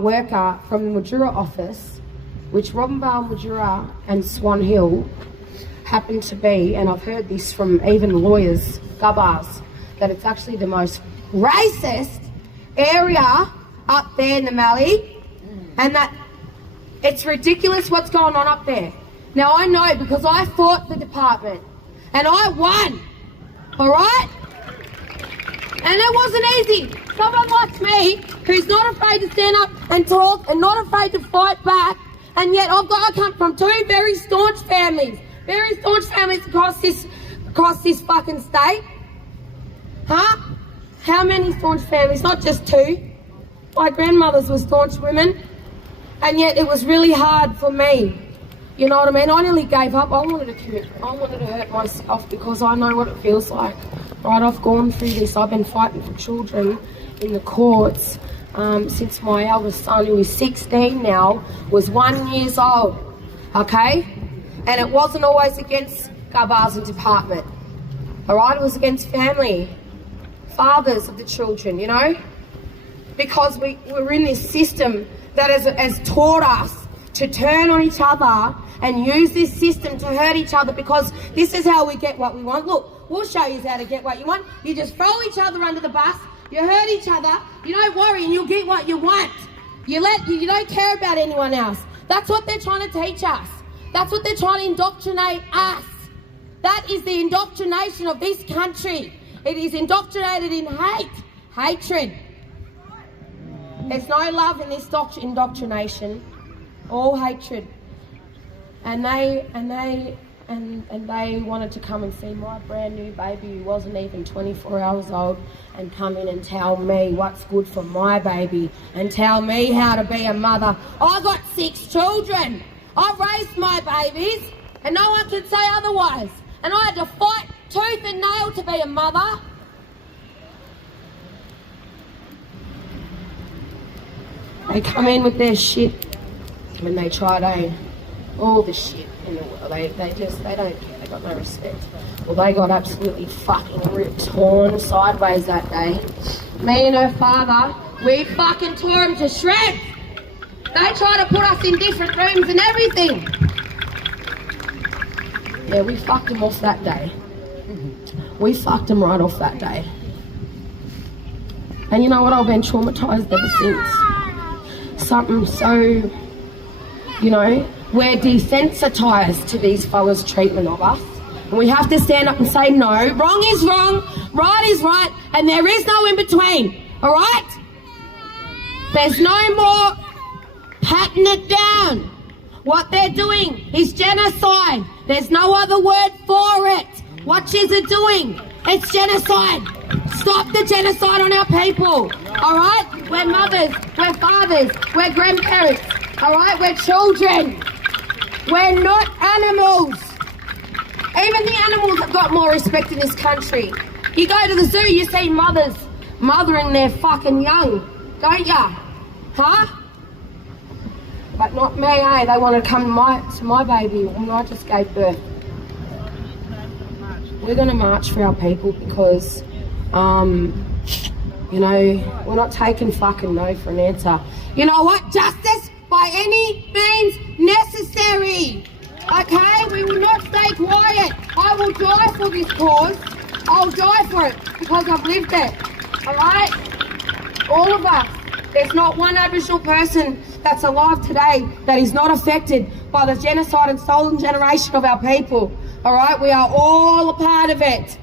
worker from the Mildura office, which Robinvale, Mildura and Swan Hill happen to be, and I've heard this from even lawyers, gubbars, that it's actually the most racist area up there in the Mallee, and that it's ridiculous what's going on up there. Now I know because I fought the department and I won, all right? And it wasn't easy. Someone like me, who's not afraid to stand up and talk and not afraid to fight back, and yet I come from two very staunch families across this fucking state. Huh? How many staunch families? Not just two. My grandmothers were staunch women, and yet it was really hard for me. You know what I mean? I nearly gave up. I wanted to hurt myself because I know what it feels like. Right, I've gone through this. I've been fighting for children in the courts since my eldest son, who is 16 now, was 1 year old, okay? And it wasn't always against gubbars and department, all right? It was against family, fathers of the children, you know? Because we're in this system that has taught us to turn on each other and use this system to hurt each other, because this is how we get what we want. Look, we'll show you how to get what you want. You just throw each other under the bus, you hurt each other, you don't worry, and you'll get what you want. You don't care about anyone else. That's what they're trying to teach us. That's what they're trying to indoctrinate us. That is the indoctrination of this country. It is indoctrinated in hate, hatred. There's no love in this indoctrination, all hatred. And they wanted to come and see my brand new baby, who wasn't even 24 hours old, and come in and tell me what's good for my baby and tell me how to be a mother. I got 6 children. I've raised my babies and no one can say otherwise. And I had to fight tooth and nail to be a mother. They come in with their shit when they try to, all the shit in the world. They don't care. They got no respect. Well, they got absolutely fucking ripped, torn sideways that day. Me and her father, we fucking tore him to shreds. They try to put us in different rooms and everything. Yeah, we fucked him off that day. We fucked him right off that day. And you know what? I've been traumatised ever since. Something so, you know, we're desensitised to these fellas' treatment of us. And we have to stand up and say no. Wrong is wrong, right is right, and there is no in between, all right? There's no more patting it down. What they're doing is genocide. There's no other word for it. What is it doing? It's genocide. Stop the genocide on our people, all right? We're mothers, we're fathers, we're grandparents, all right? We're children. We're not animals. Even the animals have got more respect in this country. You go to the zoo, you see mothers mothering their fucking young, don't ya? Huh? But not me, eh? They want to come to my baby when I just gave birth. We're going to march for our people because, you know, we're not taking fucking no for an answer. You know what? Justice by any means necessary. Okay? We will not stay quiet. I will die for this cause. I'll die for it because I've lived it. Alright? All of us. There's not one Aboriginal person that's alive today that is not affected by the genocide and stolen generation of our people. Alright? We are all a part of it.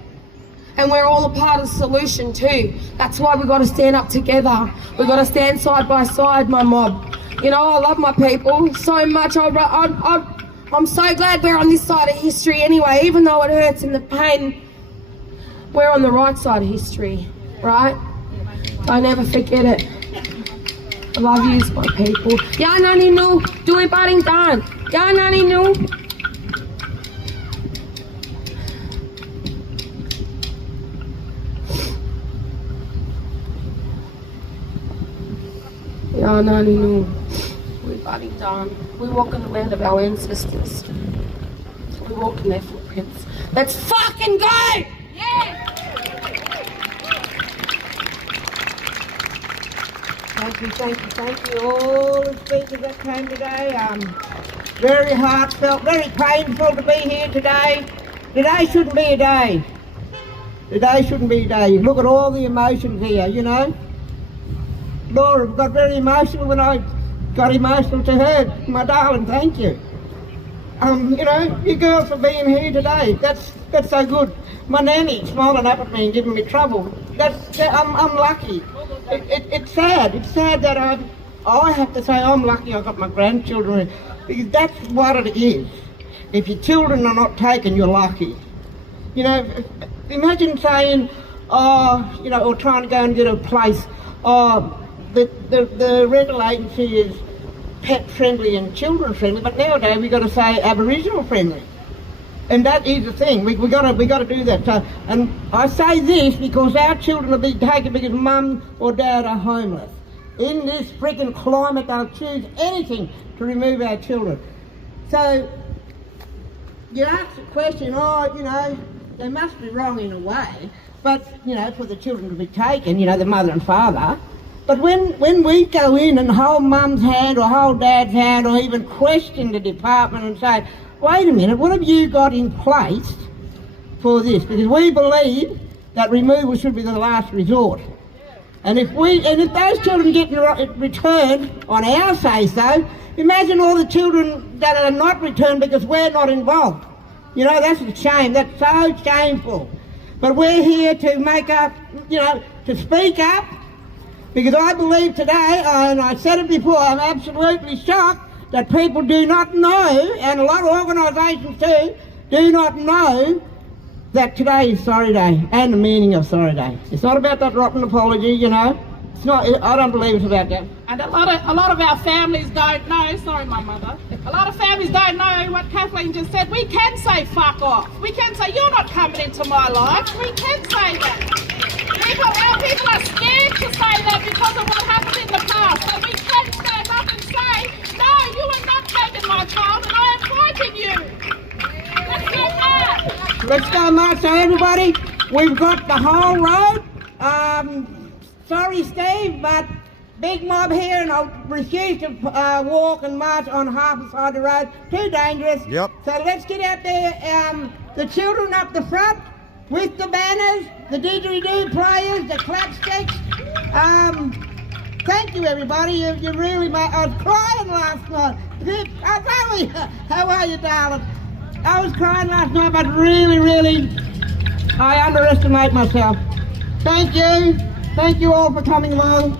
And we're all a part of the solution too. That's why we've got to stand up together. We've got to stand side by side, my mob. You know, I love my people so much. I'm so glad we're on this side of history anyway, even though it hurts and the pain. We're on the right side of history, right? Don't ever forget it. I love you, my people. Ya nani nu, dui baring dan. Ya nani nu. Ya nani nu. We walk in the land of our ancestors. We walk in their footprints. Let's fucking go! Yeah! Thank you. All the speakers that came today. Very heartfelt, very painful to be here today. Today shouldn't be a day. Today shouldn't be a day. Look at all the emotions here, you know. Laura got very emotional when I got emotional to her. My darling, thank you. You know, you girls for being here today. That's so good. My nanny smiling up at me and giving me trouble. I'm lucky. It's sad. It's sad that I have to say I'm lucky I got my grandchildren, because that's what it is. If your children are not taken, you're lucky. You know, imagine saying, you know, or trying to go and get a place. The rental agency is pet friendly and children friendly, but nowadays we've got to say Aboriginal friendly. And that is the thing. We got to do that. So, and I say this because our children are being taken because mum or dad are homeless. In this freaking climate, they'll choose anything to remove our children. So you ask the question, you know, they must be wrong in a way, but you know, for the children to be taken, you know, the mother and father. But when we go in and hold mum's hand or hold dad's hand or even question the department and say, wait a minute, what have you got in place for this? Because we believe that removal should be the last resort. And if those children get returned on our say-so, imagine all the children that are not returned because we're not involved. You know, that's a shame. That's so shameful. But we're here to make up, you know, to speak up, because I believe today, and I said it before, I'm absolutely shocked that people do not know, and a lot of organisations too, do not know that today is Sorry Day and the meaning of Sorry Day. It's not about that rotten apology, you know. It's not. I don't believe it's about that. And a lot of our families don't know. Sorry, my mother. A lot of families don't know what Kathleen just said. We can say fuck off. We can say you're not coming into my life. We can say that. Our people are scared to say that because of what happened in the past. So we can stand up and say, no, you are not taking my child, and I am fighting you. Let's go march. Let's go march. So everybody, we've got the whole road. Sorry, Steve, but big mob here, and I refuse to walk and march on half the side of the road. Too dangerous. Yep. So let's get out there. The children up the front with the banners, the didgeridoo players, the clap sticks. Thank you, everybody. You really made. I was crying last night. How are you, darling? I was crying last night, but really, I underestimate myself. Thank you. Thank you all for coming along.